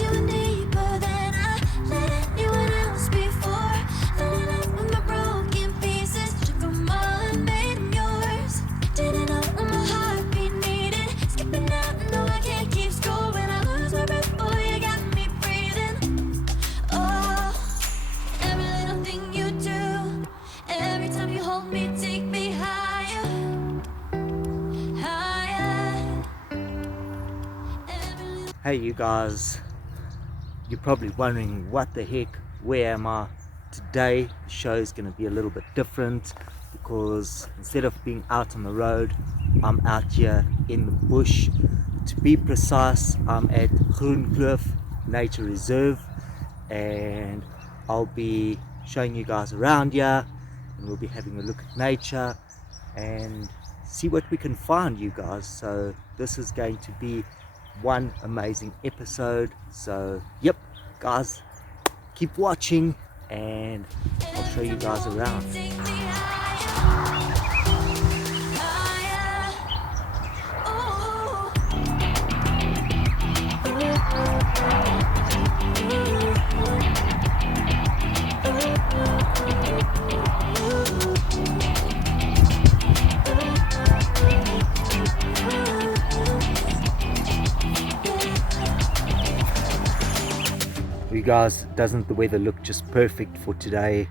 you deeper than I let anyone else before. Fell in love with my broken pieces, took them all and made them yours. Didn't know what my heartbeat needed, skipping out, no I can't keep score. When I lose my breath, boy, you got me breathing. Oh, every little thing you do, every time you hold me, take me higher, higher. Hey you guys, you're probably wondering what the heck, where am I? Today the show is going to be a little bit different because instead of being out on the road, I'm out here in the bush. To be precise, I'm at Groenkloof Nature Reserve and I'll be showing you guys around here and we'll be having a look at nature and see what we can find, you guys. So this is going to be one amazing episode. So yep guys, keep watching and I'll show you guys around. You guys, doesn't the weather look just perfect for today?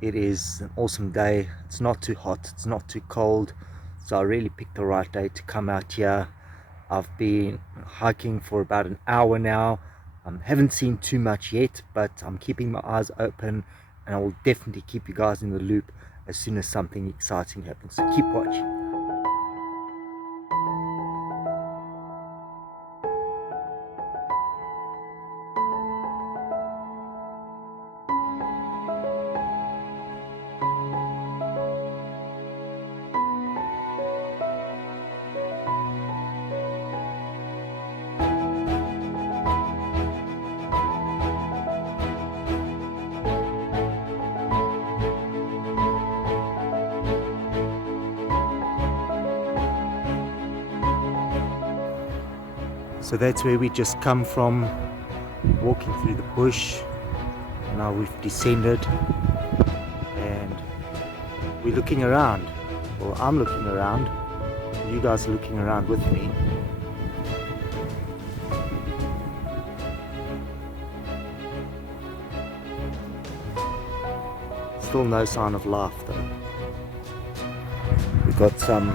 It is an awesome day. It's not too hot, it's not too cold, so I really picked the right day to come out here. I've been hiking for about an hour now. Haven't seen too much yet, but I'm keeping my eyes open and I will definitely keep you guys in the loop as soon as something exciting happens, so keep watching. So that's where we just come from, walking through the bush. Now we've descended and we're looking around. Well, I'm looking around, you guys are looking around with me. Still no sign of life though. We've got some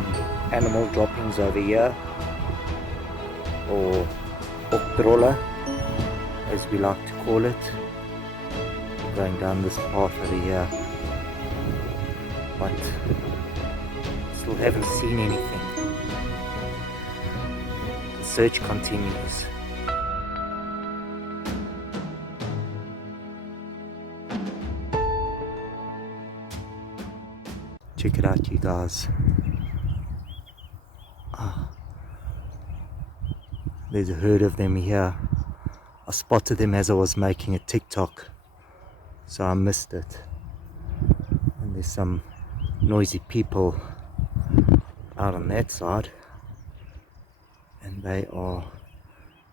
animal droppings over here, or optrolla as we like to call it. We're going down this path over here, but still haven't seen anything. The search continues. Check it out, you guys. There's a herd of them here. I spotted them as I was making a TikTok, so I missed it. And there's some noisy people out on that side, and they are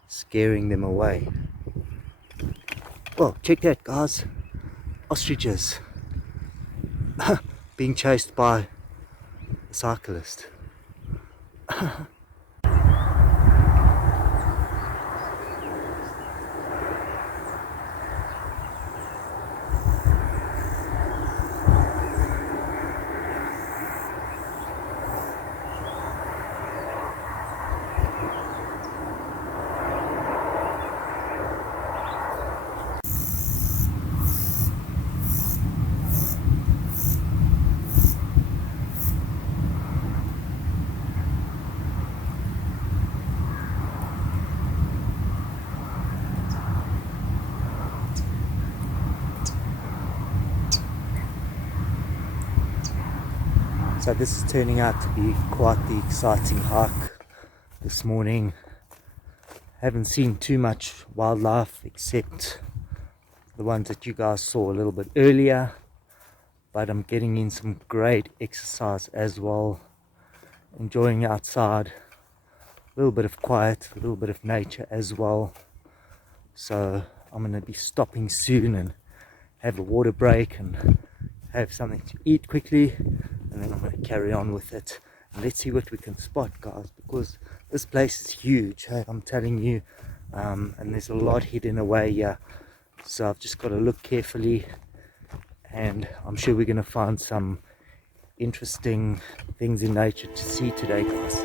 scaring them away. Well, check that, guys. Ostriches being chased by a cyclist. So this is turning out to be quite the exciting hike this morning. Haven't seen too much wildlife except the ones that you guys saw a little bit earlier, but I'm getting in some great exercise as well, enjoying outside, a little bit of quiet, a little bit of nature as well. So I'm going to be stopping soon and have a water break and have something to eat quickly, and then I'm going to carry on with it. And let's see what we can spot, guys, because this place is huge, hey, I'm telling you, and there's a lot hidden away here. So I've just got to look carefully, and I'm sure we're going to find some interesting things in nature to see today, guys.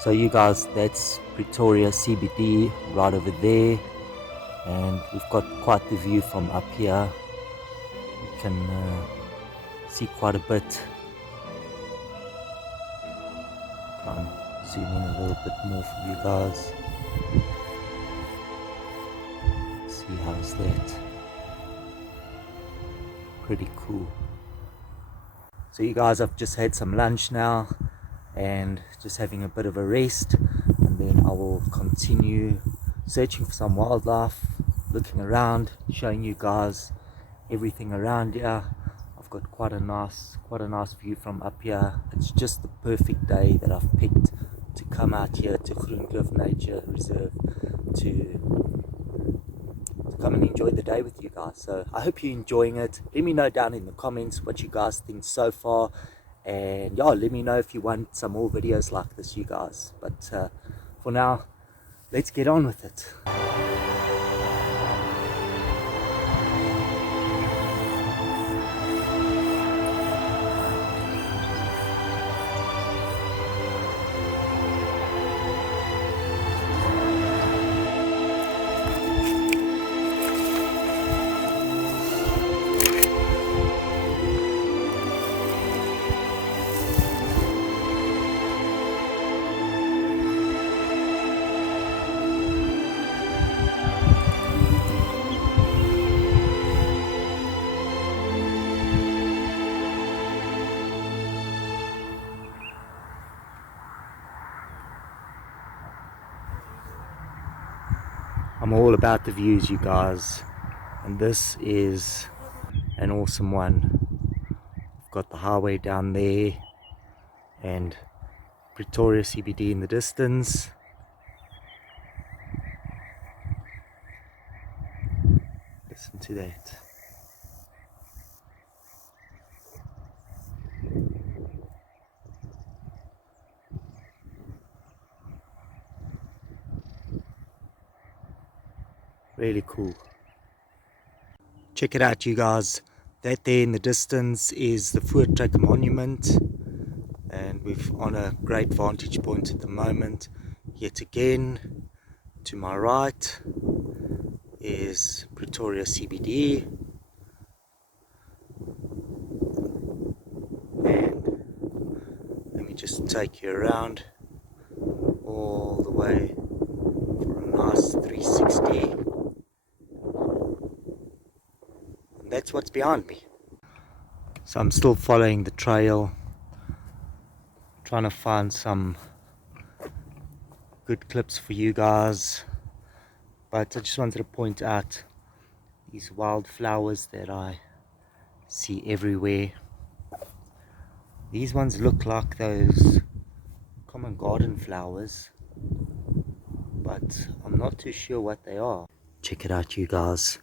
So you guys, that's Pretoria CBD right over there, and we've got quite the view from up here. You can see quite a bit. Try and zoom in a little bit more for you guys. See, how's that? Pretty cool. So you guys, I've just had some lunch now and just having a bit of a rest, and then I will continue searching for some wildlife, looking around, showing you guys everything around here. I've got quite a nice view from up here. It's just the perfect day that I've picked to come out here to Groenkloof Nature Reserve to come and enjoy the day with you guys. So I hope you're enjoying it. Let me know down in the comments what you guys think so far, and yeah, let me know if you want some more videos like this, you guys. But for now, let's get on with it. I'm all about the views, you guys, and this is an awesome one. We've got the highway down there and Pretoria CBD in the distance. Listen to that. Really cool. Check it out, you guys. That there in the distance is the Pretoria Monument, and we're on a great vantage point at the moment. Yet again, to my right is Pretoria CBD, and let me just take you around all the way for a nice 360. And that's what's behind me. So I'm still following the trail, trying to find some good clips for you guys. But I just wanted to point out these wildflowers that I see everywhere. These ones look like those common garden flowers, but I'm not too sure what they are. Check it out, you guys.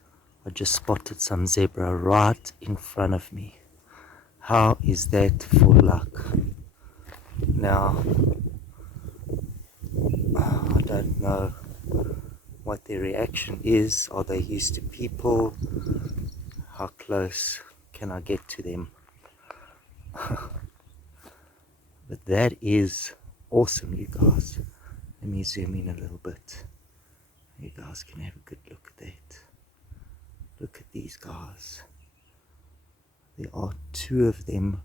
I just spotted some zebra right in front of me. How is that for luck? Now, I don't know what their reaction is. Are they used to people? How close can I get to them? But that is awesome, you guys. Let me zoom in a little bit. You guys can have a good look at that. Look at these guys. There are two of them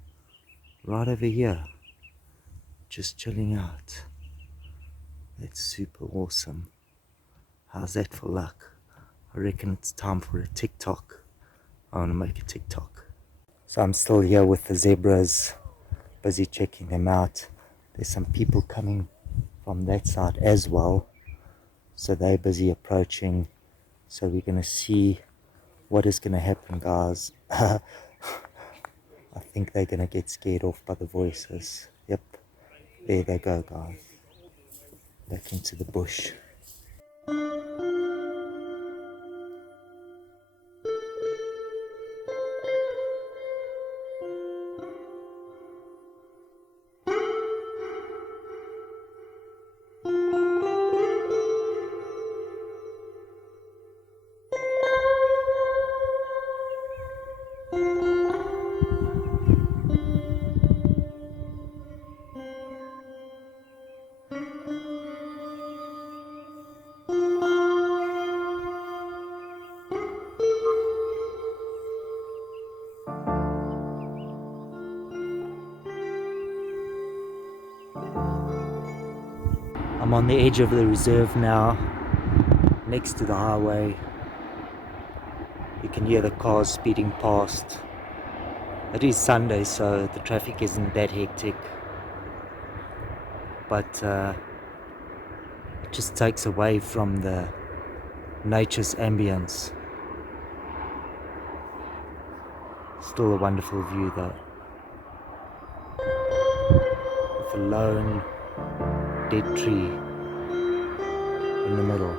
right over here, just chilling out. That's super awesome. How's that for luck? I reckon it's time for a TikTok. I want to make a TikTok. So I'm still here with the zebras, busy checking them out. There's some people coming from that side as well, so they're busy approaching. So we're going to see what is going to happen, guys. I think they're going to get scared off by the voices. Yep, there they go, guys. Back into the bush. I'm on the edge of the reserve now, next to the highway. You can hear the cars speeding past. It is Sunday, so the traffic isn't that hectic, but it just takes away from the nature's ambience. Still a wonderful view though, with a lone dead tree in the middle.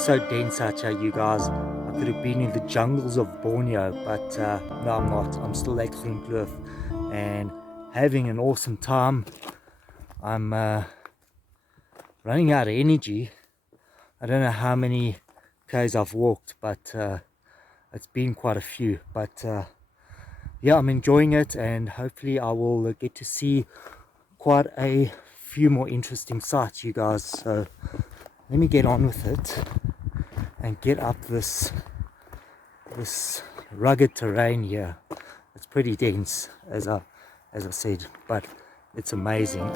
So dense out here, you guys. I could have been in the jungles of Borneo, but no, I'm not. I'm still at Groenkloof and having an awesome time. I'm running out of energy. I don't know how many Ks I've walked, but it's been quite a few. But yeah, I'm enjoying it, and hopefully I will get to see quite a few more interesting sights, you guys. So let me get on with it and get up this rugged terrain here. It's pretty dense, as I said, but it's amazing.